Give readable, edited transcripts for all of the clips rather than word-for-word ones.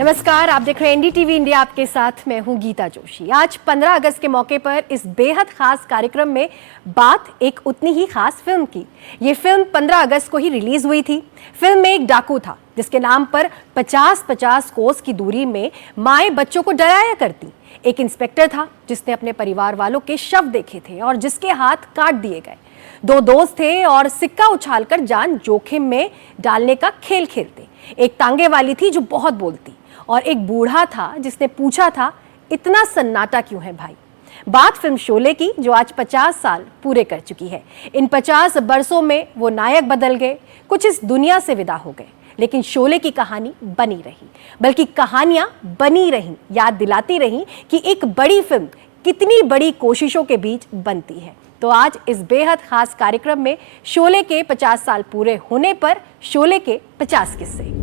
नमस्कार, आप देख रहे हैं एनडीटीवी इंडिया। आपके साथ मैं हूं गीता जोशी। आज 15 अगस्त के मौके पर इस बेहद खास कार्यक्रम में बात एक उतनी ही खास फिल्म की। ये फिल्म 15 अगस्त को ही रिलीज हुई थी। फिल्म में एक डाकू था जिसके नाम पर 50-50 कोस की दूरी में माएं बच्चों को डराया करती। एक इंस्पेक्टर था जिसने अपने परिवार वालों के शव देखे थे और जिसके हाथ काट दिए गए। दो दोस्त थे और सिक्का उछालकर जान जोखिम में डालने का खेल खेलते। एक तांगे वाली थी जो बहुत बोलती और एक बूढ़ा था जिसने पूछा था, इतना सन्नाटा क्यों है भाई। बात फिल्म शोले की जो आज 50 साल पूरे कर चुकी है। इन 50 बरसों में वो नायक बदल गए, कुछ इस दुनिया से विदा हो गए, लेकिन शोले की कहानी बनी रही। बल्कि कहानियां बनी रहीं, याद दिलाती रहीं कि एक बड़ी फिल्म कितनी बड़ी कोशिशों के बीच बनती है। तो आज इस बेहद खास कार्यक्रम में शोले के 50 साल पूरे होने पर शोले के 50 किस्से।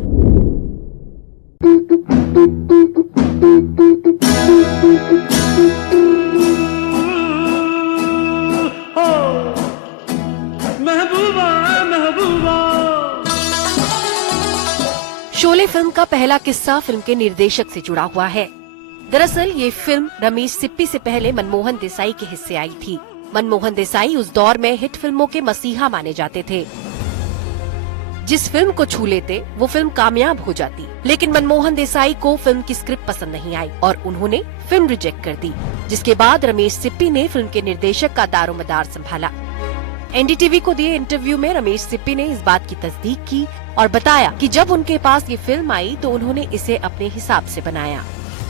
शोले फिल्म का पहला किस्सा फिल्म के निर्देशक से जुड़ा हुआ है। दरअसल ये फिल्म रमेश सिप्पी से पहले मनमोहन देसाई के हिस्से आई थी। मनमोहन देसाई उस दौर में हिट फिल्मों के मसीहा माने जाते थे। जिस फिल्म को छू लेते वो फिल्म कामयाब हो जाती, लेकिन मनमोहन देसाई को फिल्म की स्क्रिप्ट पसंद नहीं आई और उन्होंने फिल्म रिजेक्ट कर दी। जिसके बाद रमेश सिप्पी ने फिल्म के निर्देशक का दारोमदार संभाला। एनडीटीवी को दिए इंटरव्यू में रमेश सिप्पी ने इस बात की तस्दीक की और बताया कि जब उनके पास ये फिल्म आई तो उन्होंने इसे अपने हिसाब से बनाया।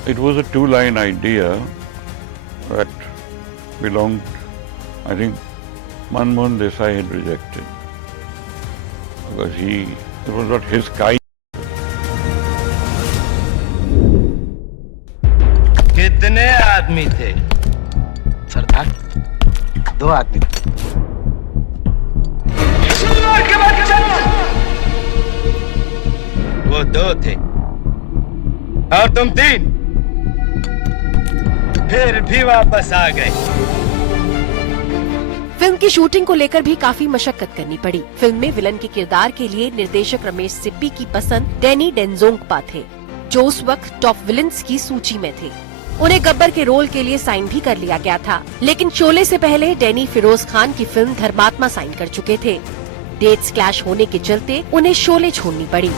It was a two-line idea that belonged, I think, Manmohan Desai had rejected because it was not his kind. कितने आदमी थे? सरदार, 2 आदमी थे। वो 2 थे और तुम 3, फिर भी वापस आ गए। फिल्म की शूटिंग को लेकर भी काफी मशक्कत करनी पड़ी। फिल्म में विलन के किरदार के लिए निर्देशक रमेश सिप्पी की पसंद डैनी डेंजोंगपा थे, जो उस वक्त टॉप विलन्स की सूची में थे। उन्हें गब्बर के रोल के लिए साइन भी कर लिया गया था, लेकिन शोले से पहले डैनी फिरोज खान की फिल्म धर्मात्मा साइन कर चुके थे। डेट्स क्लैश होने के चलते उन्हें शोले छोड़नी पड़ी।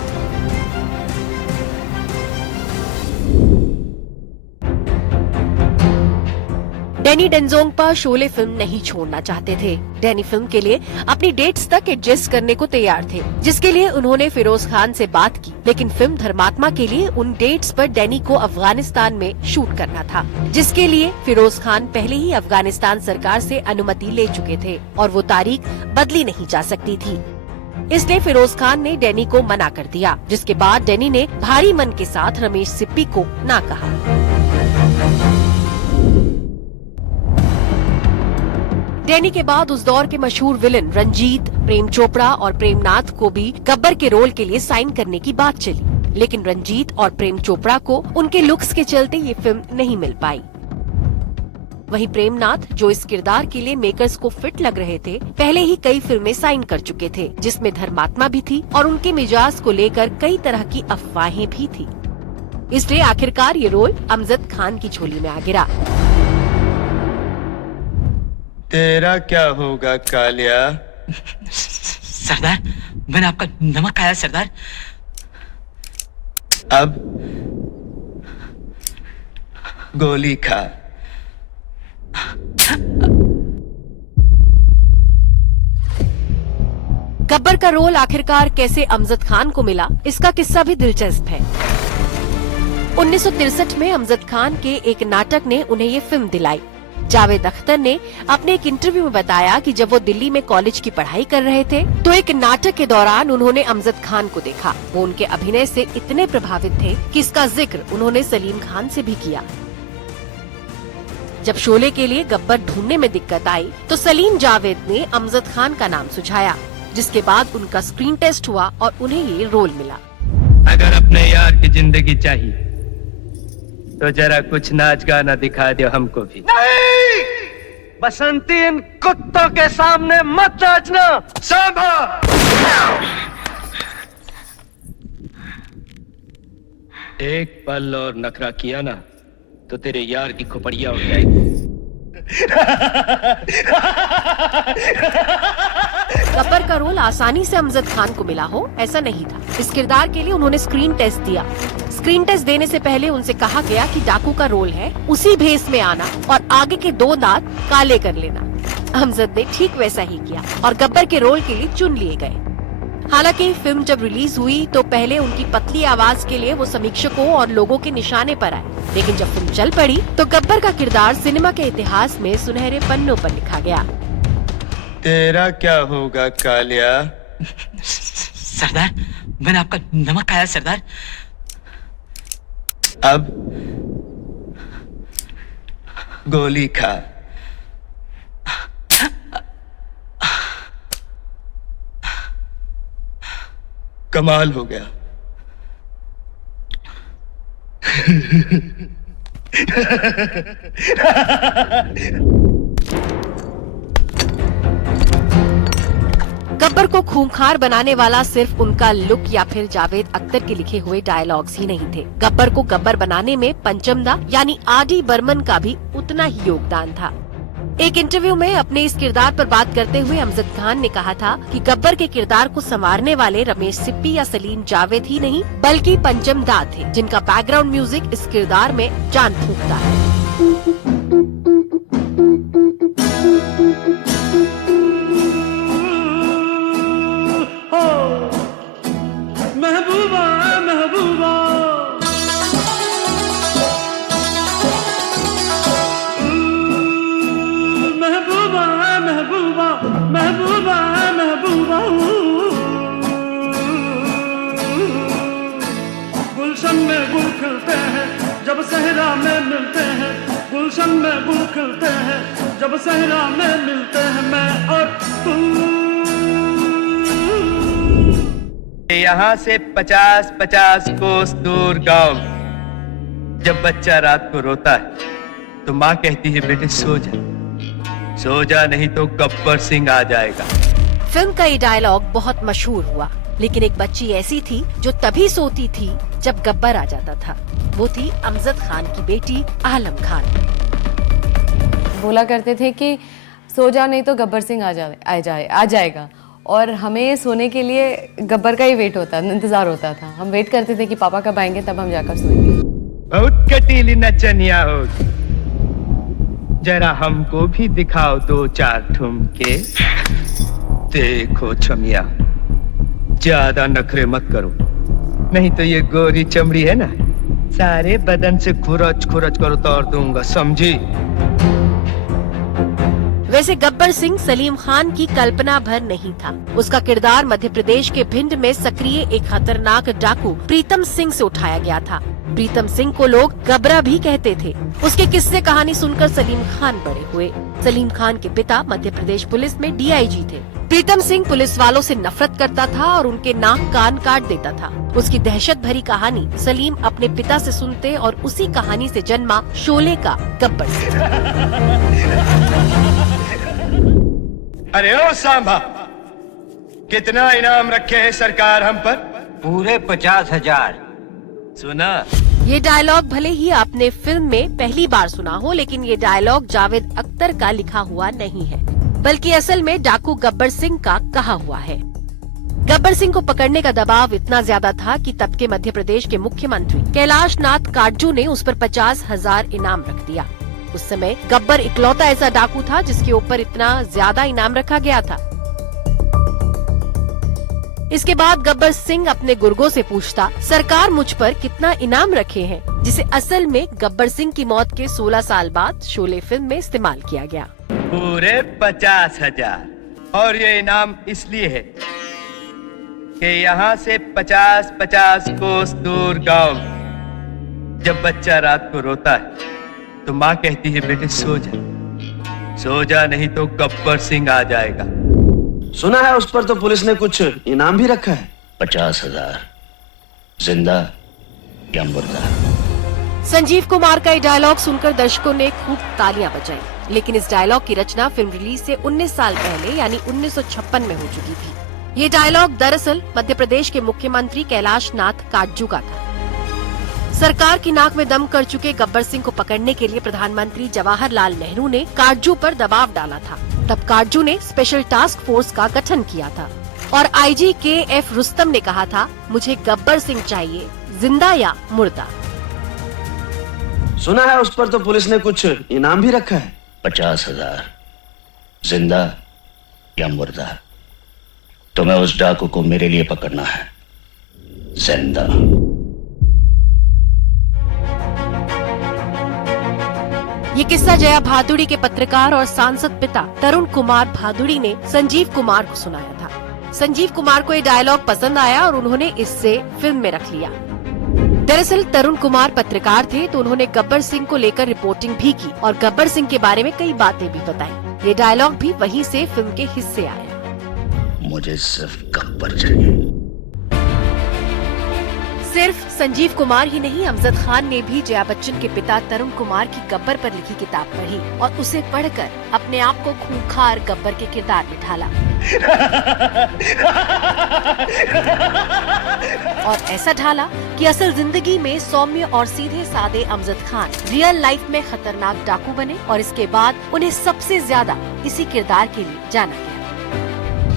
डैनी डेंजोंगपा शोले फिल्म नहीं छोड़ना चाहते थे। डैनी फिल्म के लिए अपनी डेट्स तक एडजस्ट करने को तैयार थे, जिसके लिए उन्होंने फिरोज खान से बात की, लेकिन फिल्म धर्मात्मा के लिए उन डेट्स पर डैनी को अफगानिस्तान में शूट करना था, जिसके लिए फिरोज खान पहले ही अफगानिस्तान सरकार से अनुमति ले चुके थे और वो तारीख बदली नहीं जा सकती थी। इसलिए फिरोज खान ने डैनी को मना कर दिया, जिसके बाद डैनी ने भारी मन के साथ रमेश सिप्पी को ना कहा। डैनी के बाद उस दौर के मशहूर विलन रंजीत, प्रेम चोपड़ा और प्रेमनाथ को भी गब्बर के रोल के लिए साइन करने की बात चली, लेकिन रंजीत और प्रेम चोपड़ा को उनके लुक्स के चलते ये फिल्म नहीं मिल पाई। वहीं प्रेमनाथ, जो इस किरदार के लिए मेकर्स को फिट लग रहे थे, पहले ही कई फिल्में साइन कर चुके थे, जिसमें धर्मात्मा भी थी और उनके मिजाज को लेकर कई तरह की अफवाहें भी थी। इसलिए आखिरकार ये रोल अमजद खान की झोली में आ गिरा। तेरा क्या होगा कालिया? सरदार, मैंने आपका नमक खाया सरदार। अब गोली खा। गब्बर का रोल आखिरकार कैसे अमजद खान को मिला, इसका किस्सा भी दिलचस्प है। 1963 में अमजद खान के एक नाटक ने उन्हें ये फिल्म दिलाई। जावेद अख्तर ने अपने एक इंटरव्यू में बताया कि जब वो दिल्ली में कॉलेज की पढ़ाई कर रहे थे तो एक नाटक के दौरान उन्होंने अमजद खान को देखा। वो उनके अभिनय से इतने प्रभावित थे कि इसका जिक्र उन्होंने सलीम खान से भी किया। जब शोले के लिए गब्बर ढूंढने में दिक्कत आई तो सलीम जावेद ने अमजद खान का नाम सुझाया, जिसके बाद उनका स्क्रीन टेस्ट हुआ और उन्हें ये रोल मिला। अगर अपने यार की जिंदगी चाहिए तो जरा कुछ नाच गाना दिखा दो हमको भी। नहीं, बसंती इन कुत्तों के सामने मत नाचना। सांभा। एक पल और नखरा किया ना तो तेरे यार की खोपड़िया उठ जाएगी। गब्बर का रोल आसानी से अमजद खान को मिला हो ऐसा नहीं था। इस किरदार के लिए उन्होंने स्क्रीन टेस्ट दिया। स्क्रीन टेस्ट देने से पहले उनसे कहा गया कि डाकू का रोल है, उसी भेस में आना और आगे के 2 दांत काले कर लेना। अमजद ने ठीक वैसा ही किया और गब्बर के रोल के लिए चुन लिए गए। हालांकि फिल्म जब रिलीज हुई तो पहले उनकी पतली आवाज के लिए वो समीक्षकों और लोगों के निशाने पर आए, लेकिन जब फिल्म चल पड़ी तो गब्बर का किरदार सिनेमा के इतिहास में सुनहरे पन्नों पर लिखा गया। तेरा क्या होगा कालिया? सरदार, मैंने आपका नमक खाया सरदार। अब गोली खा। कमाल हो गया। गब्बर को खूंखार बनाने वाला सिर्फ उनका लुक या फिर जावेद अख्तर के लिखे हुए डायलॉग्स ही नहीं थे। गब्बर को गब्बर बनाने में पंचमदा यानी आर.डी. बर्मन का भी उतना ही योगदान था। एक इंटरव्यू में अपने इस किरदार पर बात करते हुए अमजद खान ने कहा था कि गब्बर के किरदार को संवारने वाले रमेश सिप्पी या सलीम जावेद ही नहीं बल्कि पंचमदा थे, जिनका बैकग्राउंड म्यूजिक इस किरदार में जान फूंकता है। महबूबा महबूबा महबूबा महबूबा महबूबा महबूबा गुलशन में गुल खिलते हैं जब सहरा में मिलते हैं, गुलशन में गुल खिलते हैं जब सहरा में मिलते हैं, मैं और तू। यहाँ से 50-50 कोस दूर गांव, जब बच्चा रात को रोता है तो माँ कहती है बेटे सो जा, सो जा नहीं तो गब्बर सिंह आ जाएगा। फिल्म का ये डायलॉग बहुत मशहूर हुआ, लेकिन एक बच्ची ऐसी थी जो तभी सोती थी जब गब्बर आ जाता था। वो थी अमजद खान की बेटी आलम खान। बोला करते थे कि सो जा नहीं तो गब्बर सिंह आ जाएगा, और हमें सोने के लिए गब्बर का ही इंतजार होता था। हम वेट करते थे कि पापा कब आएंगे तब हम जाकर सोएंगे। बहुत कटीली नचनिया हो, जरा हमको भी दिखाओ 2-4 ठुमके। देखो छमिया, ज्यादा नखरे मत करो, नहीं तो ये गोरी चमड़ी है ना, सारे बदन से खुरच खुरच कर तोड़ दूंगा, समझी? वैसे गब्बर सिंह सलीम खान की कल्पना भर नहीं था। उसका किरदार मध्य प्रदेश के भिंड में सक्रिय एक खतरनाक डाकू प्रीतम सिंह से उठाया गया था। प्रीतम सिंह को लोग गबरा भी कहते थे। उसके किस्से कहानी सुनकर सलीम खान बड़े हुए। सलीम खान के पिता मध्य प्रदेश पुलिस में डीआईजी थे। प्रीतम सिंह पुलिस वालों से नफरत करता था और उनके नाक कान काट देता था। उसकी दहशत भरी कहानी सलीम अपने पिता से सुनते और उसी कहानी से जन्मा शोले का गब्बर सिंह। अरे ओ सांभा, कितना इनाम रखे हैं सरकार हम पर? पूरे 50,000। सुना? ये डायलॉग भले ही आपने फिल्म में पहली बार सुना हो, लेकिन ये डायलॉग जावेद अख्तर का लिखा हुआ नहीं है, बल्कि असल में डाकू गब्बर सिंह का कहा हुआ है। गब्बर सिंह को पकड़ने का दबाव इतना ज्यादा था कि तब के मध्य प्रदेश के मुख्यमंत्री कैलाश नाथ काटजू ने उस पर 50,000 इनाम रख दिया। उस समय गब्बर इकलौता ऐसा डाकू था जिसके ऊपर इतना ज्यादा इनाम रखा गया था। इसके बाद गब्बर सिंह अपने गुर्गों से पूछता, सरकार मुझ पर कितना इनाम रखे हैं, जिसे असल में गब्बर सिंह की मौत के 16 साल बाद शोले फिल्म में इस्तेमाल किया गया। पूरे 50,000। और ये इनाम इसलिए है कि यहाँ से 50-50 कोस दूर गांव, जब बच्चा रात को रोता है तो माँ कहती है बेटे सो जा, सो जा नहीं तो गब्बर सिंह आ जाएगा। सुना है उस पर तो पुलिस ने कुछ इनाम भी रखा है। 50,000 जिंदा या मुर्दा। संजीव कुमार का ये डायलॉग सुनकर दर्शकों ने खूब तालियां बजाई, लेकिन इस डायलॉग की रचना फिल्म रिलीज से 19 साल पहले यानी 1956 में हो चुकी थी। ये डायलॉग दरअसल मध्य प्रदेश के मुख्यमंत्री कैलाश नाथ काटजू का था। सरकार की नाक में दम कर चुके गब्बर सिंह को पकड़ने के लिए प्रधानमंत्री जवाहरलाल नेहरू ने काटजू पर दबाव डाला था। तब काटजू ने स्पेशल टास्क फोर्स का गठन किया था और आईजी KF रुस्तम ने कहा था, मुझे गब्बर सिंह चाहिए, जिंदा या मुर्दा। सुना है उस पर तो पुलिस ने कुछ इनाम भी रखा है। 50,000 जिंदा या मुर्दा। तुम्हें उस डाकू को मेरे लिए पकड़ना है, जिंदा। ये किस्सा जया भादुड़ी के पत्रकार और सांसद पिता तरुण कुमार भादुड़ी ने संजीव कुमार को सुनाया था। संजीव कुमार को ये डायलॉग पसंद आया और उन्होंने इससे फिल्म में रख लिया। दरअसल तरुण कुमार पत्रकार थे तो उन्होंने गब्बर सिंह को लेकर रिपोर्टिंग भी की और गब्बर सिंह के बारे में कई बातें भी बताई। ये डायलॉग भी वहीं से फिल्म के हिस्से आया। मुझे सिर्फ गब्बर चाहिए। सिर्फ संजीव कुमार ही नहीं, अमजद खान ने भी जया बच्चन के पिता तरुण कुमार की गब्बर पर लिखी किताब पढ़ी और उसे पढ़कर अपने आप को खूंखार गब्बर के किरदार में ढाला। और ऐसा ढाला कि असल जिंदगी में सौम्य और सीधे सादे अमजद खान रियल लाइफ में खतरनाक डाकू बने और इसके बाद उन्हें सबसे ज्यादा इसी किरदार के लिए जाना गया।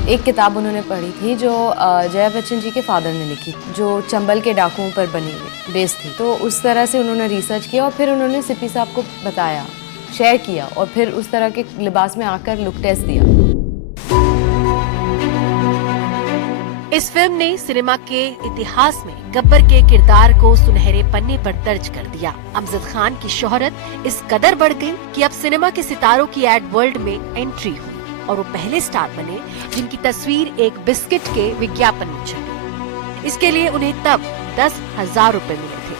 एक किताब उन्होंने पढ़ी थी जो जया बच्चन जी के फादर ने लिखी, जो चंबल के डाकुओं पर बनी हुई बेस थी। तो उस तरह से उन्होंने रिसर्च किया और फिर उन्होंने सिप्पी साहब को बताया, शेयर किया और फिर उस तरह के लिबास में आकर लुक टेस्ट दिया। इस फिल्म ने सिनेमा के इतिहास में गब्बर के किरदार को सुनहरे पन्ने पर दर्ज कर दिया। अमजद खान की शोहरत इस कदर बढ़ गई कि अब सिनेमा के सितारों की एड वर्ल्ड में एंट्री हुई और वो पहले स्टार बने जिनकी तस्वीर एक बिस्किट के विज्ञापन में छपी। इसके लिए उन्हें तब 10,000 रुपए मिले थे।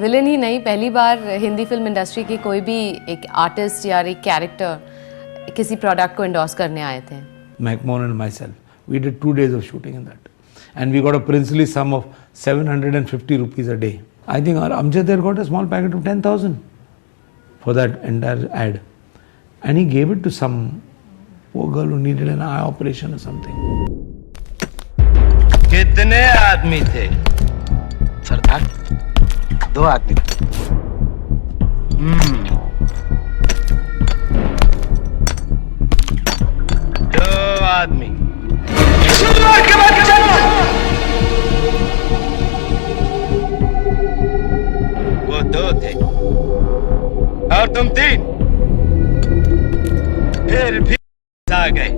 विलन ही नहीं, पहली बार हिंदी फिल्म इंडस्ट्री के कोई भी एक आर्टिस्ट या एक कैरेक्टर किसी प्रोडक्ट को एंडोर्स करने आए थे। McMahon and myself, we did 2 days of shooting in that, and we got a princely sum of 750 rupees a day. I think our Amjad there got a small packet of 10,000 for that entire ad, and he gave it to some poor girl who needed an eye operation or something. कितने आदमी थे? सरदार 2 आदमी थे। 2 आदमी। वो 2 थे और तुम 3, फिर भी आ गए।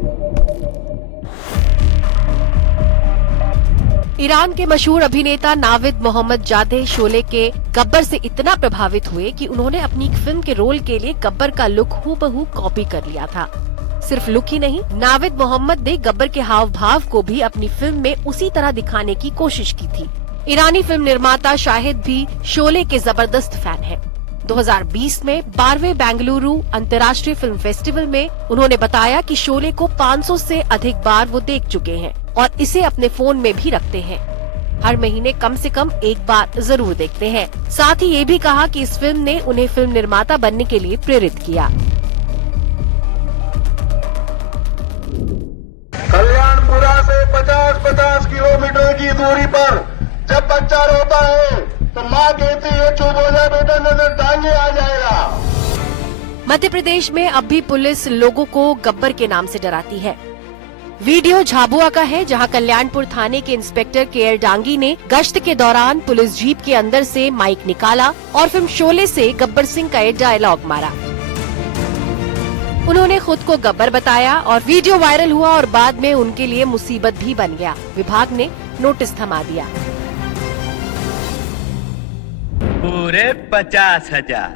ईरान के मशहूर अभिनेता नाविद मोहम्मद जादे शोले के गब्बर से इतना प्रभावित हुए कि उन्होंने अपनी फिल्म के रोल के लिए गब्बर का लुक हूबहू कॉपी कर लिया था। सिर्फ लुक ही नहीं, नाविद मोहम्मद ने गब्बर के हाव भाव को भी अपनी फिल्म में उसी तरह दिखाने की कोशिश की थी। ईरानी फिल्म निर्माता शाहिद भी शोले के जबरदस्त फैन है। 2020 में 12वें बेंगलुरु अंतर्राष्ट्रीय फिल्म फेस्टिवल में उन्होंने बताया कि शोले को 500 से अधिक बार वो देख चुके हैं और इसे अपने फोन में भी रखते हैं। हर महीने कम से कम एक बार जरूर देखते हैं। साथ ही ये भी कहा कि इस फिल्म ने उन्हें फिल्म निर्माता बनने के लिए प्रेरित किया। कल्याणपुरा से 50-50 किलोमीटर की दूरी पर जब बच्चा रोता है तो माँ कहती है चुप हो जा बेटा, नजर टांगे आ जाएगा। मध्य प्रदेश में अब भी पुलिस लोगों को गब्बर के नाम से डराती है। वीडियो झाबुआ का है, जहां कल्याणपुर थाने के इंस्पेक्टर KL डांगी ने गश्त के दौरान पुलिस जीप के अंदर से माइक निकाला और फिल्म शोले से गब्बर सिंह का एक डायलॉग मारा। उन्होंने खुद को गब्बर बताया और वीडियो वायरल हुआ और बाद में उनके लिए मुसीबत भी बन गया। विभाग ने नोटिस थमा दिया। पूरे 50,000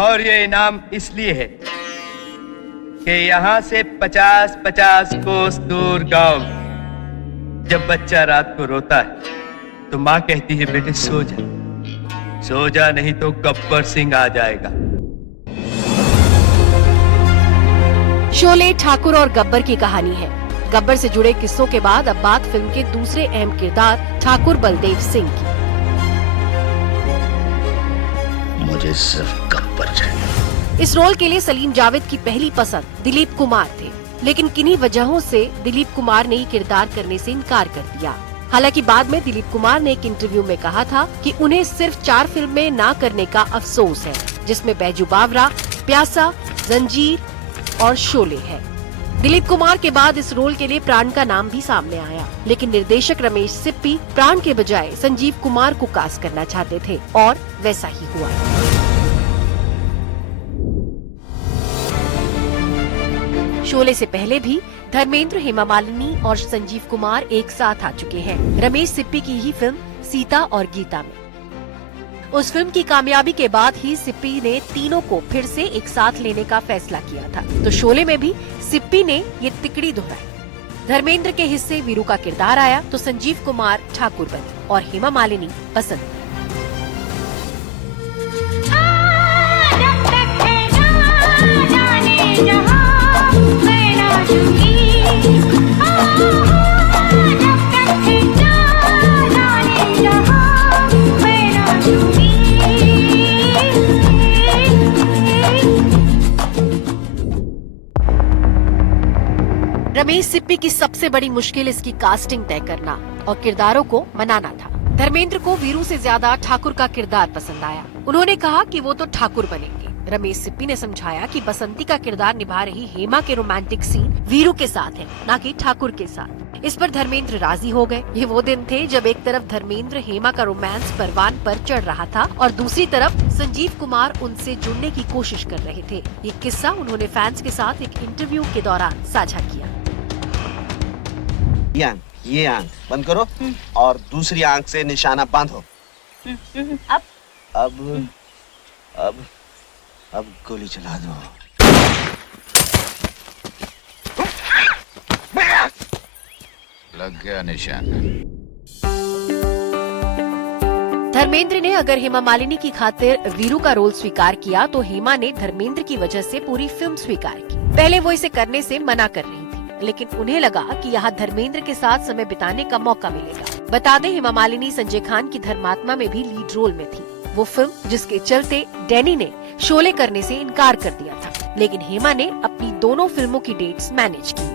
और ये इनाम इसलिए है कि यहाँ से 50-50 कोस दूर गांव जब बच्चा रात को रोता है तो माँ कहती है बेटे सो जा नहीं तो गब्बर सिंह आ जाएगा। शोले ठाकुर और गब्बर की कहानी है। गब्बर से जुड़े किस्सों के बाद अब बात फिल्म के दूसरे अहम किरदार ठाकुर बलदेव सिंह की। मुझे सिर्फ गब्बर चाहिए। इस रोल के लिए सलीम जावेद की पहली पसंद दिलीप कुमार थे, लेकिन किन्हीं वजहों से दिलीप कुमार ने किरदार करने से इनकार कर दिया। हालांकि बाद में दिलीप कुमार ने एक इंटरव्यू में कहा था कि उन्हें सिर्फ 4 फिल्में ना करने का अफसोस है, जिसमें बैजू बावरा, प्यासा, जंजीर और शोले है। दिलीप कुमार के बाद इस रोल के लिए प्राण का नाम भी सामने आया, लेकिन निर्देशक रमेश सिप्पी प्राण के बजाय संजीव कुमार को कास्ट करना चाहते थे और वैसा ही हुआ। शोले से पहले भी धर्मेंद्र, हेमा मालिनी और संजीव कुमार एक साथ आ चुके हैं रमेश सिप्पी की ही फिल्म सीता और गीता में। उस फिल्म की कामयाबी के बाद ही सिप्पी ने तीनों को फिर से एक साथ लेने का फैसला किया था। तो शोले में भी सिप्पी ने ये तिकड़ी दोहराई। धर्मेंद्र के हिस्से वीरू का किरदार आया तो संजीव कुमार ठाकुर बने और हेमा मालिनी बसंत। रमेश सिप्पी की सबसे बड़ी मुश्किल इसकी कास्टिंग तय करना और किरदारों को मनाना था। धर्मेंद्र को वीरू से ज्यादा ठाकुर का किरदार पसंद आया। उन्होंने कहा कि वो तो ठाकुर बनेंगे। रमेश सिप्पी ने समझाया कि बसंती का किरदार निभा रही हेमा के रोमांटिक सीन वीरू के साथ है, न कि ठाकुर के साथ। इस पर धर्मेंद्र राजी हो गए। ये वो दिन थे जब एक तरफ धर्मेंद्र हेमा का रोमांस परवान पर चढ़ रहा था और दूसरी तरफ संजीव कुमार उनसे जुड़ने की कोशिश कर रहे थे। ये किस्सा उन्होंने फैंस के साथ एक इंटरव्यू के दौरान साझा किया। ये आंख बंद करो और दूसरी आंख से निशाना बांधो। अब गोली चला दो। लग गया निशान। धर्मेंद्र ने अगर हेमा मालिनी की खातिर वीरू का रोल स्वीकार किया तो हेमा ने धर्मेंद्र की वजह से पूरी फिल्म स्वीकार की। पहले वो इसे करने से मना कर रही थी, लेकिन उन्हें लगा कि यहाँ धर्मेंद्र के साथ समय बिताने का मौका मिलेगा। बता दें, हेमा मालिनी संजय खान की धर्मात्मा में भी लीड रोल में थी। वो फिल्म जिसके चलते डैनी ने शोले करने से इनकार कर दिया था, लेकिन हेमा ने अपनी दोनों फिल्मों की डेट्स मैनेज की।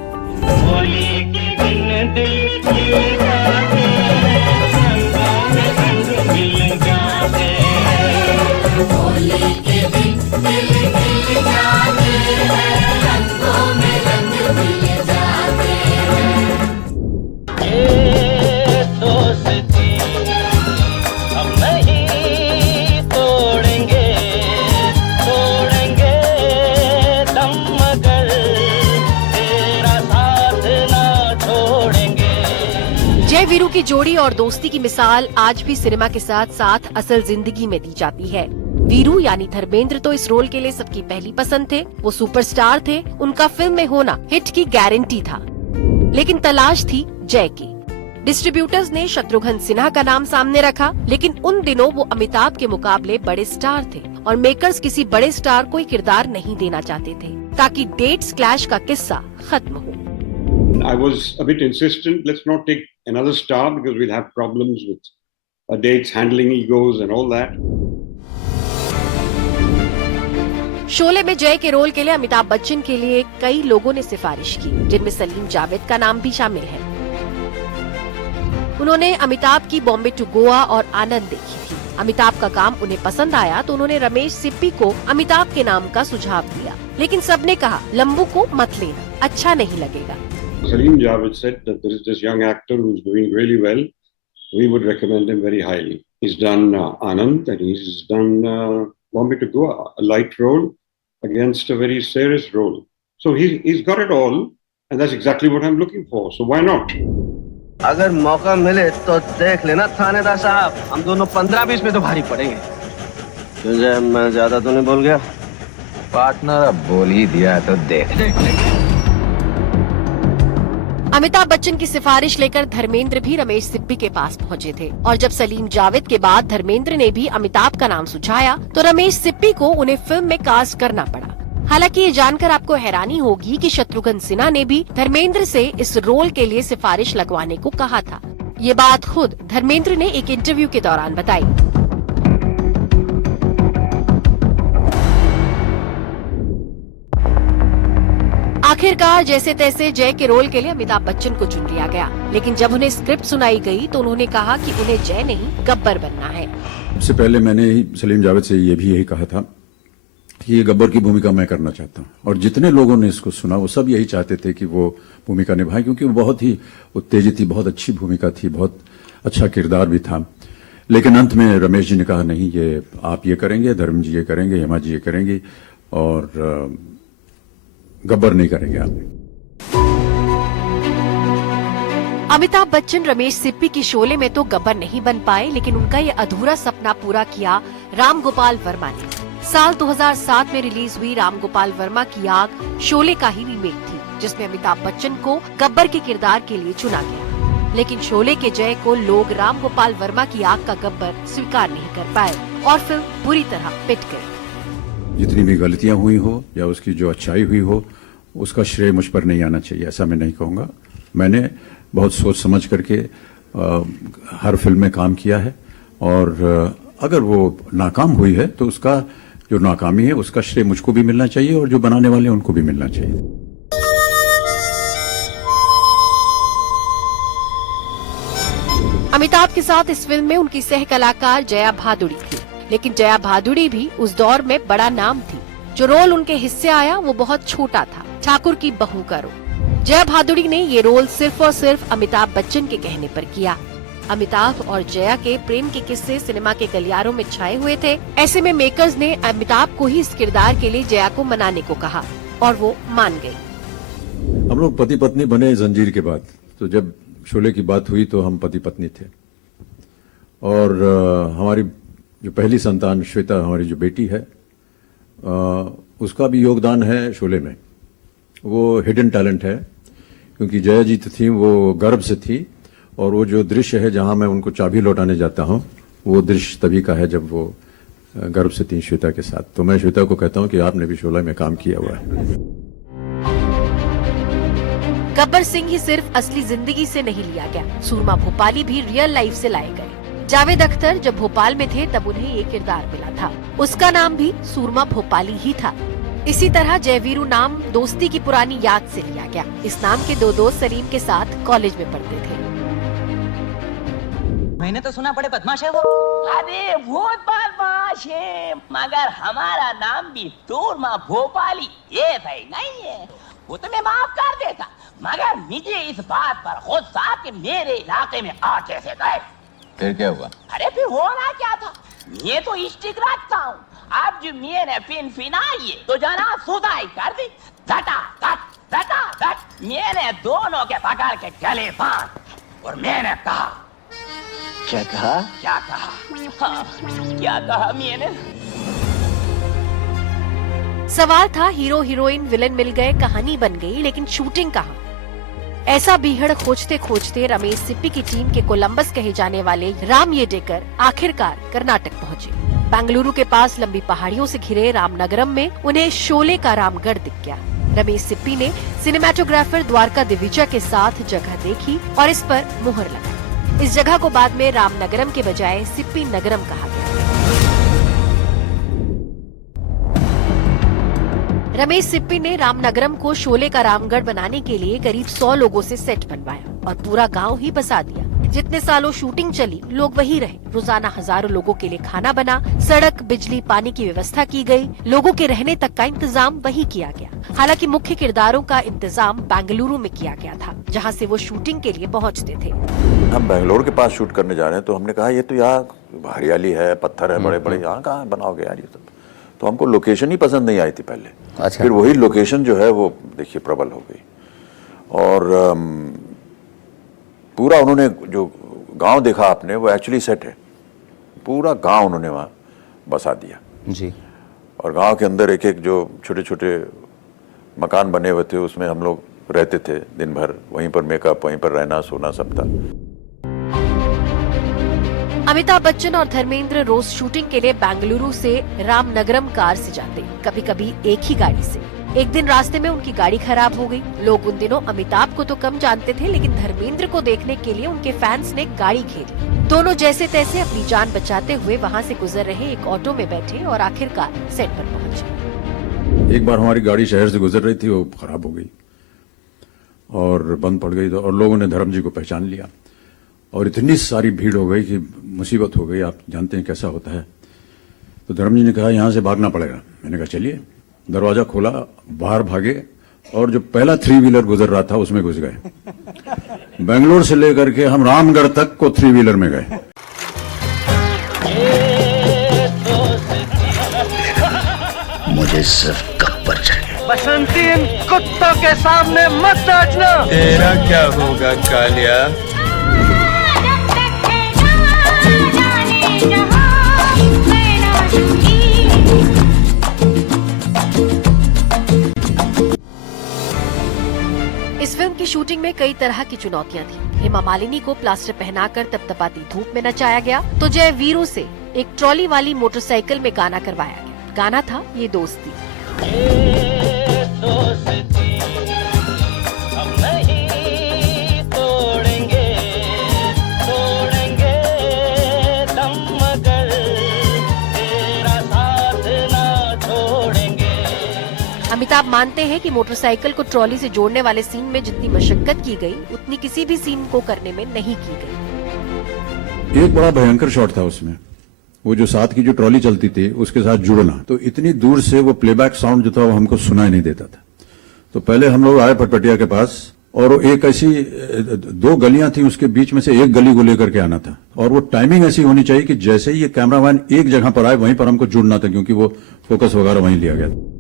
जय वीरू की जोड़ी और दोस्ती की मिसाल आज भी सिनेमा के साथ साथ असल जिंदगी में दी जाती है। वीरू यानी धर्मेंद्र तो इस रोल के लिए सबकी पहली पसंद थे। वो सुपरस्टार थे, उनका फिल्म में होना हिट की गारंटी था। लेकिन तलाश थी जय की। डिस्ट्रीब्यूटर्स ने शत्रुघ्न सिन्हा का नाम सामने रखा, लेकिन उन दिनों वो अमिताभ के मुकाबले बड़े स्टार थे और मेकर्स किसी बड़े स्टार को किरदार नहीं देना चाहते थे ताकि डेट्स क्लैश का किस्सा खत्म हो। I was a bit insistent, let's not take another star because we'll have problems with dates, handling egos and all that. Sholay में जय के रोल के लिए अमिताभ बच्चन के लिए कई लोगों ने सिफारिश की, जिनमें सलीम जावेद का नाम भी शामिल है। उन्होंने अमिताभ की बॉम्बे टू गोवा और आनंद देखी थी। अमिताभ का काम उन्हें पसंद आया तो उन्होंने रमेश सिप्पी को अमिताभ के नाम का सुझाव दिया, लेकिन सबने कहा लंबू को मत लेना, अच्छा नहीं लगेगा। Salim Javed said that there is this young actor who's doing really well. We would recommend him very highly. He's done Anand and he's done Bombay to Goa, a light role against a very serious role. So he's got it all, and that's exactly what I'm looking for. So why not? अगर मौका मिले तो देख लेना थानेदार साहब, हम दोनों 15-20 में तो भारी पड़ेंगे। तुझे मैं ज्यादा तो नहीं बोल गया? पार्टनर अब बोल ही दिया तो देख लेंगे। अमिताभ बच्चन की सिफारिश लेकर धर्मेंद्र भी रमेश सिप्पी के पास पहुंचे थे और जब सलीम जावेद के बाद धर्मेंद्र ने भी अमिताभ का नाम सुझाया तो रमेश सिप्पी को उन्हें फिल्म में कास्ट करना पड़ा। हालांकि ये जानकर आपको हैरानी होगी कि शत्रुघ्न सिन्हा ने भी धर्मेंद्र से इस रोल के लिए सिफारिश लगवाने को कहा था। ये बात खुद धर्मेंद्र ने एक इंटरव्यू के दौरान बताई। आखिरकार जैसे तैसे जय के रोल के लिए अमिताभ बच्चन को चुन लिया गया, लेकिन जब उन्हें स्क्रिप्ट सुनाई गई तो उन्होंने कहा कि उन्हें जय नहीं गब्बर बनना है। इससे पहले मैंने ही सलीम जावेद से यही कहा था कि ये गब्बर की भूमिका मैं करना चाहता हूँ, और जितने लोगों ने इसको सुना वो सब यही चाहते थे कि वो भूमिका निभाए, क्योंकि वो बहुत ही उत्तेजित थी, बहुत अच्छी भूमिका थी, बहुत अच्छा किरदार भी था। लेकिन अंत में रमेश जी ने कहा नहीं, ये आप ये करेंगे, धर्म जी ये करेंगे, हेमा जी ये करेंगी, और गब्बर नहीं करेंगे आप। अमिताभ बच्चन रमेश सिप्पी की शोले में तो गब्बर नहीं बन पाए, लेकिन उनका ये अधूरा सपना पूरा किया राम गोपाल वर्मा ने। साल 2007 में रिलीज हुई राम गोपाल वर्मा की आग शोले का ही रीमेक थी, जिसमें अमिताभ बच्चन को गब्बर के किरदार के लिए चुना गया। लेकिन शोले के जय को लोग राम गोपाल वर्मा की आग का गब्बर स्वीकार नहीं कर पाए और फिल्म बुरी तरह पिट गई। जितनी भी गलतियां हुई हो या उसकी जो अच्छाई हुई हो, उसका श्रेय मुझ पर नहीं आना चाहिए, ऐसा मैं नहीं कहूँगा। मैंने बहुत सोच समझ करके हर फिल्म में काम किया है, और अगर वो नाकाम हुई है तो उसका जो नाकामी है उसका श्रेय मुझको भी मिलना चाहिए और जो बनाने वाले हैं उनको भी मिलना चाहिए। अमिताभ के साथ इस फिल्म में उनकी सह कलाकार जया भादुड़ी थी, लेकिन जया भादुड़ी भी उस दौर में बड़ा नाम थी। जो रोल उनके हिस्से आया वो बहुत छोटा था, ठाकुर की बहू का रोल। जया भादुड़ी ने ये रोल सिर्फ और सिर्फ अमिताभ बच्चन के कहने पर किया। अमिताभ और जया के प्रेम के किस्से सिनेमा के गलियारों में छाए हुए थे। ऐसे में मेकर्स ने अमिताभ को ही इस किरदार के लिए जया को मनाने को कहा और वो मान गई। हम लोग पति पत्नी बने जंजीर के बाद, तो जब शोले की बात हुई तो हम पति पत्नी थे, और हमारी जो पहली संतान श्वेता, हमारी जो बेटी है, उसका भी योगदान है शोले में। वो हिडन टैलेंट है, क्योंकि जया जी थी वो गर्भ से थी, और वो जो दृश्य है जहां मैं उनको चाबी लौटाने जाता हूं, वो दृश्य तभी का है जब वो गर्भ से थी श्वेता के साथ। तो मैं श्वेता को कहता हूं कि आपने भी शोले में काम किया हुआ है। गब्बर सिंह ही सिर्फ असली जिंदगी से नहीं लिया गया, सूरमा भोपाली भी रियल लाइफ से लाए गए। जावेद अख्तर जब भोपाल में थे तब उन्हें ये किरदार मिला था, उसका नाम भी सूरमा भोपाली ही था। इसी तरह जयवीरू नाम दोस्ती की पुरानी याद से लिया गया। इस नाम के दो दोस्त सलीम के साथ कॉलेज में पढ़ते थे। मैंने तो सुना बड़े बदमाश है वो। अरे बहुत बदमाश है, मगर हमारा नाम भी सूरमा भोपाली ये सही नहीं है। वो तो मैं माफ कर देता, मगर मुझे इस बात पर गुस्सा कि मेरे इलाके में आ कैसे गए। फिर क्या हुआ? अरे फिर होना क्या था, मैं तो स्टिक रखता हूँ। अब जो मैंने पिन फिनाई है तो जना सुधाई कर दी, धटा धट मैंने दोनों के पकड़ के गले बांध और मैंने कहा। क्या कहा? हाँ, क्या कहा मैंने? सवाल था हीरो हीरोइन विलन मिल गए, कहानी बन गई, लेकिन शूटिंग कहाँ? ऐसा बीहड़ खोजते खोजते रमेश सिप्पी की टीम के कोलंबस कहे जाने वाले राम येडेकर आखिरकार कर्नाटक पहुँचे। बेंगलुरु के पास लंबी पहाड़ियों से घिरे रामनगरम में उन्हें शोले का रामगढ़ दिख गया। रमेश सिप्पी ने सिनेमेटोग्राफर द्वारका दिविचा के साथ जगह देखी और इस पर मुहर लगा। इस जगह को बाद में रामनगरम के बजाय सिप्पी नगरम कहा गया। रमेश सिप्पी ने रामनगरम को शोले का रामगढ़ बनाने के लिए करीब 100 लोगों से सेट बनवाया और पूरा गांव ही बसा दिया। जितने सालों शूटिंग चली लोग वही रहे। रोजाना हजारों लोगों के लिए खाना बना, सड़क, बिजली, पानी की व्यवस्था की गई। लोगों के रहने तक का इंतजाम वही किया गया। हालांकि मुख्य किरदारों का इंतजाम बेंगलुरु में किया गया था, जहां से वो शूटिंग के लिए पहुंचते थे। हम बेंगलोर के पास शूट करने जा रहे हैं, तो हमने कहा ये तो यहाँ हरियाली है, पत्थर है बड़े बड़े, यहाँ कहाँ बनाओगे यार ये सब। तो हमको लोकेशन ही पसंद नहीं आई थी पहले। अच्छा। फिर वही लोकेशन जो है वो देखिए प्रबल हो गई, और पूरा उन्होंने जो गांव देखा आपने वो एक्चुअली सेट है। पूरा गांव उन्होंने वहाँ बसा दिया जी, और गांव के अंदर एक एक जो छोटे छोटे मकान बने हुए थे उसमें हम लोग रहते थे दिन भर। वहीं पर मेकअप, वहीं पर रहना सोना सब था। अमिताभ बच्चन और धर्मेंद्र रोज शूटिंग के लिए बेंगलुरु से रामनगरम कार से जाते, कभी कभी एक ही गाड़ी से। एक दिन रास्ते में उनकी गाड़ी खराब हो गई। लोग उन दिनों अमिताभ को तो कम जानते थे, लेकिन धर्मेंद्र को देखने के लिए उनके फैंस ने गाड़ी घेरी। दोनों जैसे तैसे अपनी जान बचाते हुए वहां से गुजर रहे एक ऑटो में बैठे और आखिरकार सेट पर पहुंचे। एक बार हमारी गाड़ी शहर से गुजर रही थी, वो खराब हो गई, और बंद पड़ गई तो और लोगों ने धर्म जी को पहचान लिया और इतनी सारी भीड़ हो गई कि मुसीबत हो गई। आप जानते हैं कैसा होता है। तो धर्म जी ने कहा यहाँ से भागना पड़ेगा। मैंने कहा चलिए। दरवाजा खोला, बाहर भागे और जो पहला 3 व्हीलर गुजर रहा था उसमें घुस गए। बेंगलोर से लेकर के हम रामगढ़ तक को 3 व्हीलर में गए। मुझे सिर्फ गब्बर चाहिए। बसंती इन कुत्तों के सामने मत नाचना। तेरा क्या होगा कालिया? इस फिल्म की शूटिंग में कई तरह की चुनौतियां थी। हेमा मालिनी को प्लास्टर पहनाकर तपतपाती धूप में नचाया गया तो जय वीरू से एक ट्रॉली वाली मोटरसाइकिल में गाना करवाया गया। गाना था ये दोस्ती। अमिताभ मानते हैं कि मोटरसाइकिल को ट्रॉली से जोड़ने वाले सीन में जितनी मशक्कत की गई उतनी किसी भी सीन को करने में नहीं की गई। एक बड़ा भयंकर शॉट था उसमें, वो जो साथ की जो ट्रॉली चलती थी उसके साथ जुड़ना, तो इतनी दूर से वो प्लेबैक साउंड जो था वो हमको सुनाई नहीं देता था। तो पहले हम लोग आए पटपटिया के पास और एक ऐसी 2 गलियां थी, उसके बीच में से एक गली को लेकर के आना था और वो टाइमिंग ऐसी होनी चाहिए कि जैसे ही ये कैमरामैन एक जगह पर आए वहीं पर हमको जुड़ना था, क्योंकि वो फोकस वगैरह वहीं लिया गया था।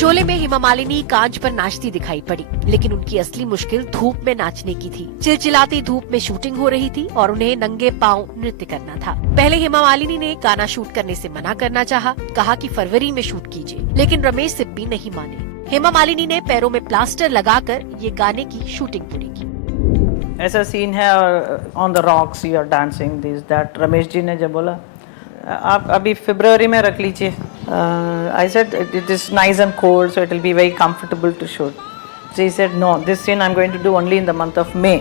शोले में हेमा मालिनी कांच पर नाचती दिखाई पड़ी, लेकिन उनकी असली मुश्किल धूप में नाचने की थी। चिलचिलाती धूप में शूटिंग हो रही थी और उन्हें नंगे पांव नृत्य करना था। पहले हेमा मालिनी ने गाना शूट करने से मना करना चाहा, कहा कि फरवरी में शूट कीजिए, लेकिन रमेश सिप्पी नहीं माने। हेमा मालिनी ने पैरों में प्लास्टर लगाकर ये गाने की शूटिंग पूरी की। ऐसा सीन है on the rocks you are dancing this that. Ramesh ji ने जब बोला आप अभी फरवरी में रख लीजिए, I said it is nice and cold so it will be very comfortable to shoot. So he said no, this scene I'm going to do only in the month of May.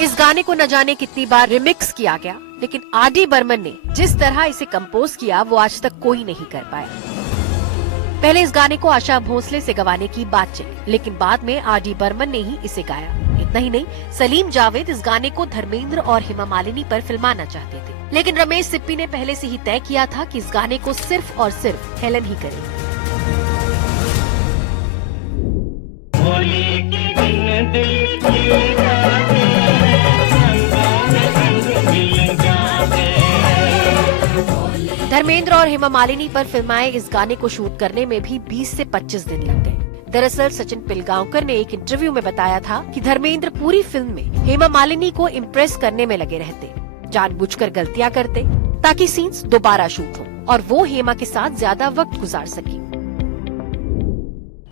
इस गाने को न जाने कितनी बार remix किया गया, लेकिन RD. Burman ने जिस तरह इसे कंपोज किया वो आज तक कोई नहीं कर पाया। पहले इस गाने को आशा भोसले से गवाने की बात चली, लेकिन बाद में आर.डी. बर्मन ने ही इसे गाया। इतना ही नहीं, सलीम जावेद इस गाने को धर्मेंद्र और हेमा मालिनी पर फिल्माना चाहते थे, लेकिन रमेश सिप्पी ने पहले से ही तय किया था कि इस गाने को सिर्फ और सिर्फ हेलन ही करेगी। धर्मेंद्र और हेमा मालिनी पर फिल्माए इस गाने को शूट करने में भी 20 से 25 दिन लग गए। दरअसल सचिन पिलगांवकर ने एक इंटरव्यू में बताया था कि धर्मेंद्र पूरी फिल्म में हेमा मालिनी को इम्प्रेस करने में लगे रहते, जानबूझकर गलतियां करते ताकि सीन्स दोबारा शूट हो और वो हेमा के साथ ज्यादा वक्त गुजार सके।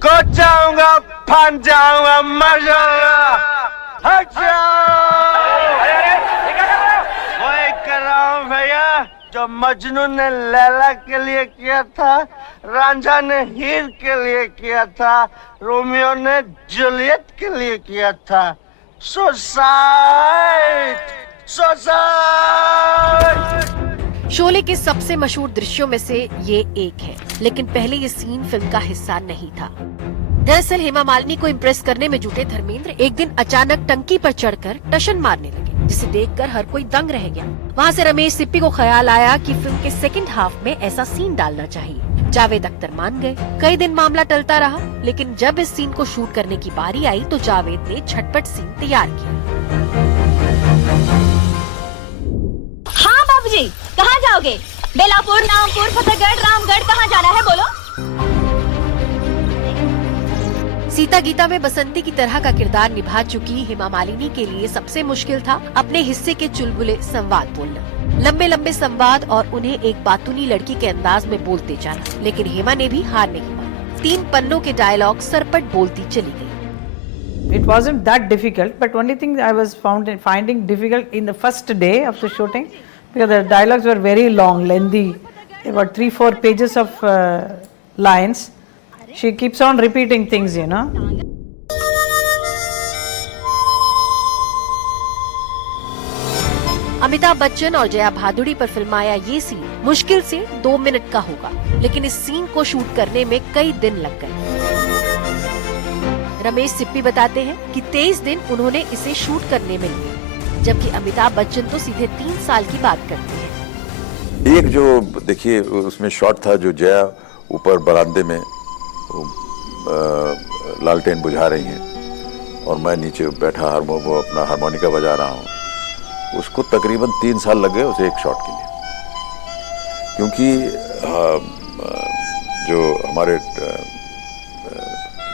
कूद जाऊंगा, फन जाऊंगा, मर जाऊंगा, हट वही कर रहा हूँ भैया जो मजनू ने लैला के लिए किया था, रांझा ने हीर के लिए किया था, रोमियो ने जूलियट के लिए किया था। Suicide, suicide. शोले के सबसे मशहूर दृश्यों में से ये एक है, लेकिन पहले ये सीन फिल्म का हिस्सा नहीं था। दरअसल हेमा मालिनी को इम्प्रेस करने में जुटे धर्मेंद्र एक दिन अचानक टंकी पर चढ़कर टशन मारने लगे, जिसे देखकर हर कोई दंग रह गया। वहाँ से रमेश सिप्पी को ख्याल आया कि फिल्म के सेकंड हाफ में ऐसा सीन डालना चाहिए। जावेद अख्तर मान गए। कई दिन मामला टलता रहा, लेकिन जब इस सीन को शूट करने की बारी आई तो जावेद ने झटपट सीन तैयार किया। हाँ बाबूजी, कहाँ जाओगे? बेलापुर, नामपुर, फतेहगढ़, रामगढ़, कहाँ जाना है बोलो? सीता गीता में बसंती की तरह का किरदार निभा चुकी हेमा मालिनी के लिए सबसे मुश्किल था अपने हिस्से के चुलबुले संवाद बोलना। लंबे लंबे संवाद और उन्हें एक बातूनी लड़की के अंदाज में बोलते जाना, लेकिन हेमा ने भी हार नहीं माना। 3 पन्नों के डायलॉग सरपट बोलती चली गई। It wasn't that difficult, but only thing I was finding difficult in the first day of the shooting, because the dialogues were very long, lengthy, about 3-4 pages of lines. She keeps on repeating things, you know. Amitabh Bachchan और जया भादुड़ी पर फिल्माया ये scene मुश्किल से 2 minute का होगा, लेकिन इस सीन को शूट करने में कई दिन लग गए। रमेश सिप्पी बताते हैं कि 23 दिन उन्होंने इसे शूट करने में लिए, जबकि अमिताभ बच्चन तो सीधे 3 साल की बात करते हैं। एक जो देखिए उसमें शॉट था जो जया ऊपर बरामदे में लालटेन बुझा रही हैं और मैं नीचे बैठा वो अपना हारमोनिका बजा रहा हूँ, उसको तकरीबन 3 साल लग गए उसे एक शॉट के लिए, क्योंकि जो हमारे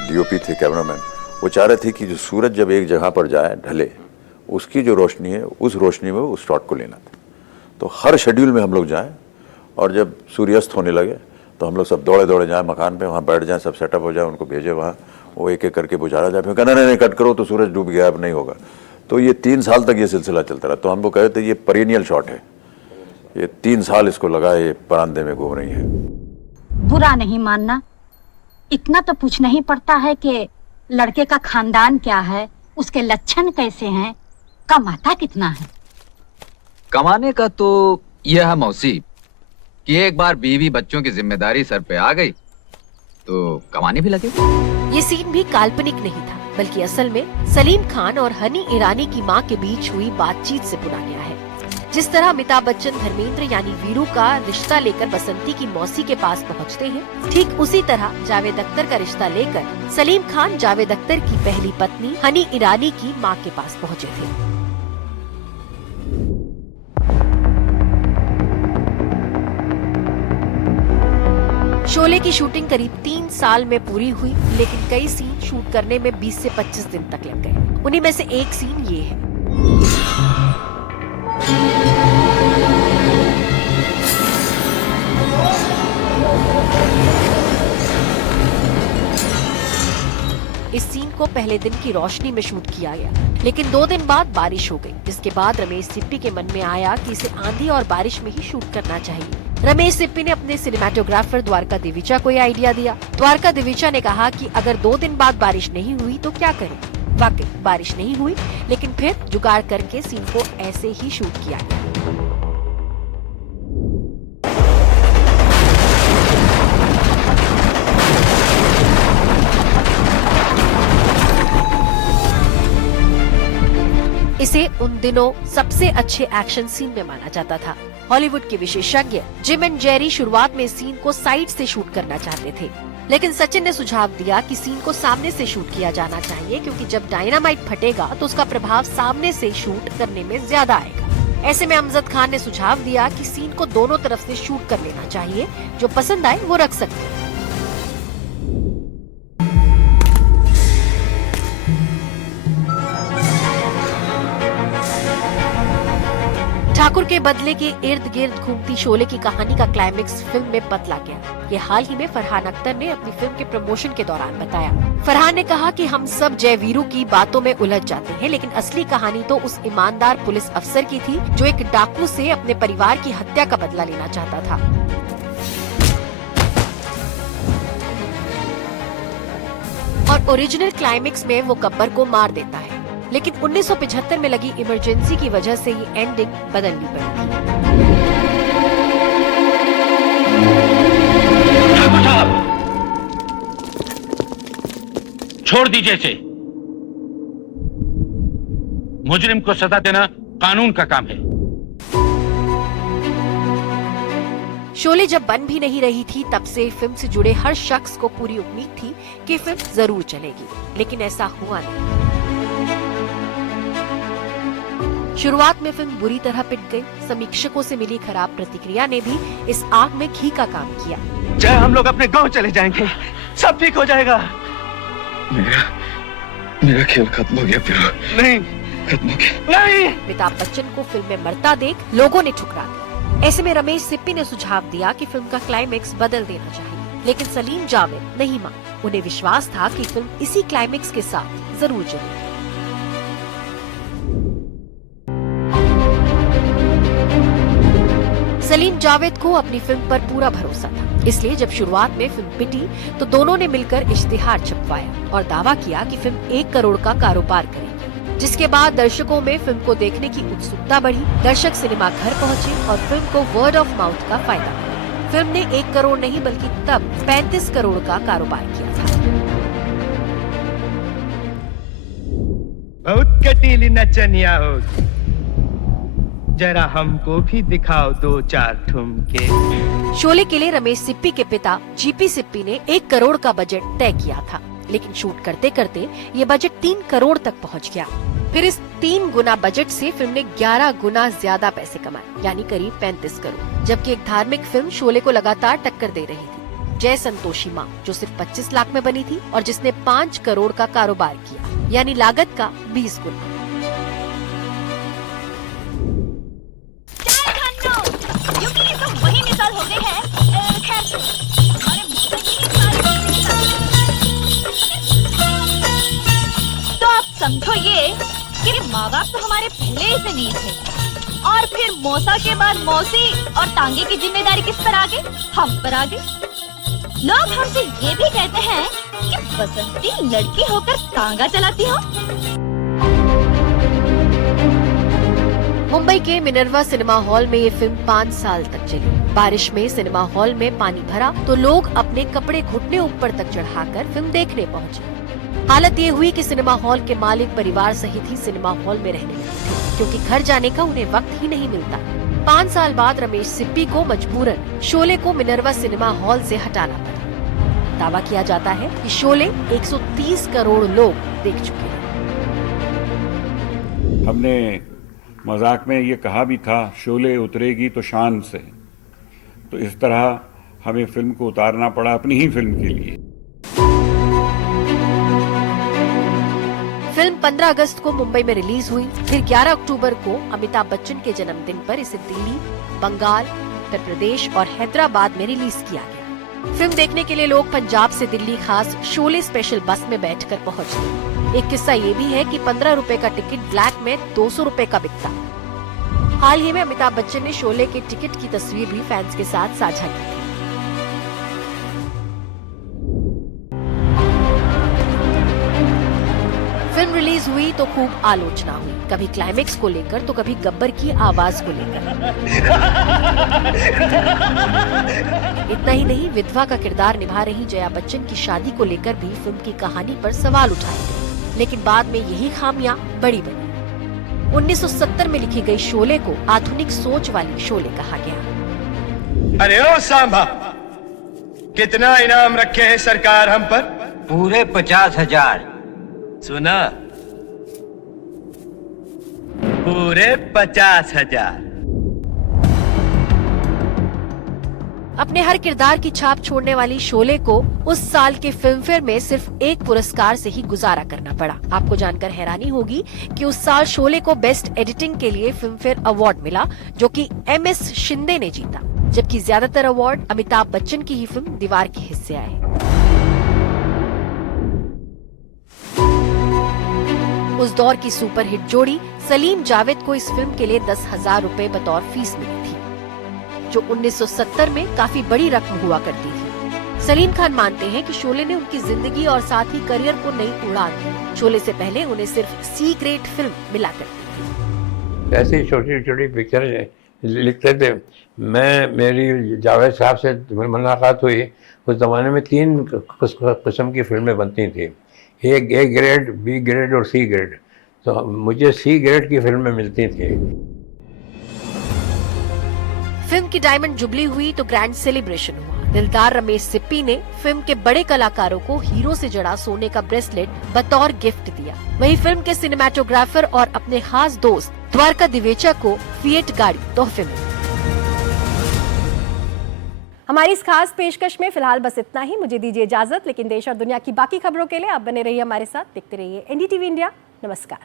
डीओपी थे, कैमरामैन, वो चाह रहे थे कि जो सूरज जब एक जगह पर जाए ढले, उसकी जो रोशनी है उस रोशनी में उस शॉट को लेना था। तो हर शेड्यूल में हम लोग जाएं और जब सूर्यास्त होने लगे तो हम लोग सब दौड़े दौड़े जाएं मकान पे, वहाँ बैठ जाएं, सब सेटअप हो जाए, उनको भेजे वहाँ, वो एक एक करके बुझाया जाए, फिर कहना नहीं कट करो तो सूरज डूब गया, अब नहीं होगा। तो ये 3 साल तक ये सिलसिला चलता रहा। तो हमको कहे थे ये पेरिनियल शॉट है, ये 3 साल इसको लगा, ये बरामदे में घूम रही है। बुरा नहीं मानना, इतना तो पूछना ही पड़ता है कि लड़के का खानदान क्या है, उसके लक्षण कैसे हैं, कमाता कितना है। कमाने का तो यह है मौसी कि एक बार बीवी बच्चों की जिम्मेदारी सर पे आ गई तो कमाने भी लगे। ये सीन भी काल्पनिक नहीं था, बल्कि असल में सलीम खान और हनी ईरानी की मां के बीच हुई बातचीत से बुना गया है। जिस तरह अमिताभ बच्चन धर्मेंद्र यानी वीरू का रिश्ता लेकर बसंती की मौसी के पास पहुंचते हैं, ठीक उसी तरह जावेद अख्तर का रिश्ता लेकर सलीम खान जावेद अख्तर की पहली पत्नी हनी ईरानी की मां के पास पहुंचे थे। शोले की शूटिंग करीब 3 साल में पूरी हुई, लेकिन कई सीन शूट करने में 20 से 25 दिन तक लग गए। उन्हीं में से एक सीन ये है। इस सीन को पहले दिन की रोशनी में शूट किया गया, लेकिन 2 दिन बाद बारिश हो गई, जिसके बाद रमेश सिप्पी के मन में आया कि इसे आंधी और बारिश में ही शूट करना चाहिए। रमेश सिप्पी ने अपने सिनेमेटोग्राफर द्वारका दिविचा को यह आइडिया दिया। द्वारका दिविचा ने कहा कि अगर 2 दिन बाद बारिश नहीं हुई तो क्या करें। वाकई बारिश नहीं हुई, लेकिन फिर जुगाड़ करके सीन को ऐसे ही शूट किया गया। इसे उन दिनों सबसे अच्छे एक्शन सीन में माना जाता था। हॉलीवुड के विशेषज्ञ जिम एंड जेरी शुरुआत में सीन को साइड से शूट करना चाहते थे, लेकिन सचिन ने सुझाव दिया कि सीन को सामने से शूट किया जाना चाहिए, क्योंकि जब डायनामाइट फटेगा तो उसका प्रभाव सामने से शूट करने में ज्यादा आएगा। ऐसे में अमजद खान ने सुझाव दिया कि सीन को दोनों तरफ से शूट कर लेना चाहिए, जो पसंद आए वो रख सकते हैं। ठाकुर के बदले के इर्द गिर्द घूमती शोले की कहानी का क्लाइमेक्स फिल्म में बतला गया। ये हाल ही में फरहान अख्तर ने अपनी फिल्म के प्रमोशन के दौरान बताया। फरहान ने कहा कि हम सब जय वीरू की बातों में उलझ जाते हैं, लेकिन असली कहानी तो उस ईमानदार पुलिस अफसर की थी जो एक डाकू से अपने परिवार की हत्या का बदला लेना चाहता था। और ओरिजिनल क्लाइमेक्स में वो गब्बर को मार देता है, लेकिन 1975 में लगी इमरजेंसी की वजह से ये एंडिंग बदलनी पड़ी थी। छोड़ दीजिए इसे। मुजरिम को सजा देना कानून का काम है। शोले जब बन भी नहीं रही थी, तब से फिल्म से जुड़े हर शख्स को पूरी उम्मीद थी कि फिल्म जरूर चलेगी, लेकिन ऐसा हुआ नहीं। शुरुआत में फिल्म बुरी तरह पिट गई। समीक्षकों से मिली खराब प्रतिक्रिया ने भी इस आग में घी का काम किया। जय, हम लोग अपने गांव चले जाएंगे, सब ठीक हो जाएगा। मेरा खेल खत्म हो गया फिर। नहीं खत्म हो गया। नहीं। अमिताभ बच्चन को फिल्म में मरता देख लोगों ने ठुकरा दिया। ऐसे में रमेश सिप्पी ने सुझाव दिया कि फिल्म का क्लाइमेक्स बदल देना चाहिए। लेकिन सलीम जावेद नहीं माने। उन्हें विश्वास था कि फिल्म इसी क्लाइमेक्स के साथ जरूर चलेगी। सलीम जावेद को अपनी फिल्म पर पूरा भरोसा था, इसलिए जब शुरुआत में फिल्म पिटी तो दोनों ने मिलकर इश्तिहार छपवाया और दावा किया कि फिल्म 1 करोड़ का कारोबार करेगी। जिसके बाद दर्शकों में फिल्म को देखने की उत्सुकता बढ़ी। दर्शक सिनेमा घर पहुंचे और फिल्म को वर्ड ऑफ माउथ का फायदा मिला। फिल्म ने 1 करोड़ नहीं बल्कि तब 35 करोड़ का कारोबार किया था। बहुत कटीली नचनिया होगी, जरा हमको भी दिखाओ 2-4 ठुमके। शोले के लिए रमेश सिप्पी के पिता जीपी सिप्पी ने 1 करोड़ का बजट तय किया था, लेकिन शूट करते करते ये बजट 3 करोड़ तक पहुंच गया। फिर इस 3 गुना बजट से फिल्म ने 11 गुना ज्यादा पैसे कमाए, यानी करीब 35 करोड़। जबकि एक धार्मिक फिल्म शोले को लगातार टक्कर दे रही थी, जय संतोषी माँ, जो सिर्फ 25 लाख में बनी थी और जिसने 5 करोड़ का कारोबार किया, यानी लागत का 20 गुना। वही मिसाल हो गई है। खैर, तो आप समझो ये कि माँ बाप तो हमारे पहले ही से नहीं थे, और फिर मौसा के बाद मौसी और तांगे की जिम्मेदारी किस पर आ गई? हम पर आ गई। लोग हमसे ये भी कहते हैं कि बसंती लड़की होकर तांगा चलाती हो। मुंबई के मिनर्वा सिनेमा हॉल में ये फिल्म 5 साल तक चली। बारिश में सिनेमा हॉल में पानी भरा तो लोग अपने कपड़े घुटने ऊपर तक चढ़ाकर फिल्म देखने पहुंचे। हालत ये हुई कि सिनेमा हॉल के मालिक परिवार सहित ही सिनेमा हॉल में रहने लगे थे, क्योंकि घर जाने का उन्हें वक्त ही नहीं मिलता। 5 साल बाद रमेश सिप्पी को मजबूरन शोले को मिनर्वा सिनेमा हॉल से हटाना पड़ा। दावा किया जाता है कि शोले 130 करोड़ लोग देख चुके हैं। हमने मजाक में ये कहा भी था, शोले उतरेगी तो शान से। तो इस तरह हमें फिल्म को उतारना पड़ा अपनी ही फिल्म के लिए। फिल्म 15 अगस्त को मुंबई में रिलीज हुई। फिर 11 अक्टूबर को अमिताभ बच्चन के जन्मदिन पर इसे दिल्ली, बंगाल, उत्तर प्रदेश और हैदराबाद में रिलीज किया गया। फिल्म देखने के लिए लोग पंजाब से दिल्ली खास शोले स्पेशल बस में बैठकर पहुंचे। एक किस्सा ये भी है कि 15 रुपए का टिकट ब्लैक में 200 रुपए का बिकता। हाल ही में अमिताभ बच्चन ने शोले के टिकट की तस्वीर भी फैंस के साथ साझा की थी। फिल्म रिलीज हुई तो खूब आलोचना हुई, कभी क्लाइमेक्स को लेकर तो कभी गब्बर की आवाज को लेकर। इतना ही नहीं, विधवा का किरदार निभा रही जया बच्चन की शादी को लेकर भी फिल्म की कहानी पर सवाल उठाए गए, लेकिन बाद में यही खामियां बड़ी बनी। 1970 में लिखी गई शोले को आधुनिक सोच वाली शोले कहा गया। अरे ओ सांभा, कितना इनाम रखे हैं सरकार हम पर? पूरे 50,000। सुना? पूरे 50,000। अपने हर किरदार की छाप छोड़ने वाली शोले को उस साल के फिल्मफेयर में सिर्फ एक पुरस्कार से ही गुजारा करना पड़ा। आपको जानकर हैरानी होगी कि उस साल शोले को बेस्ट एडिटिंग के लिए फिल्मफेयर अवार्ड मिला, जो कि MS शिंदे ने जीता, जबकि ज्यादातर अवार्ड अमिताभ बच्चन की ही फिल्म दीवार के हिस्से आए। उस दौर की सुपरहिट जोड़ी सलीम जावेद को इस फिल्म के लिए 10,000 रुपए बतौर फीस मिली थी, जो 1970 में काफी बड़ी रकम हुआ करती थी। सलीम खान मानते हैं कि शोले ने उनकी जिंदगी और साथ ही करियर को नई उड़ान दी। शोले से पहले उन्हें सिर्फ C ग्रेड फिल्म मिला करती थी। ऐसी छोटी छोटी पिक्चर लिखते थे। मेरी जावेद साहब से मुलाकात हुई। उस जमाने में 3 किस्म की फिल्में बनती थी, एक A ग्रेड, B ग्रेड और C ग्रेड। तो मुझे C ग्रेड की फिल्में मिलती थी। फिल्म की डायमंड जुबली हुई तो ग्रैंड सेलिब्रेशन हुआ। दिलदार रमेश सिप्पी ने फिल्म के बड़े कलाकारों को हीरो से जड़ा सोने का ब्रेसलेट बतौर गिफ्ट दिया। वहीं फिल्म के सिनेमेटोग्राफर और अपने खास दोस्त द्वारका दिवेचा को फिएट गाड़ी तोहफे में। हमारी इस खास पेशकश में फिलहाल बस इतना ही। मुझे दीजिए इजाजत, लेकिन देश और दुनिया की बाकी खबरों के लिए आप बने रहिए हमारे साथ। देखते रहिए NDTV इंडिया। नमस्कार।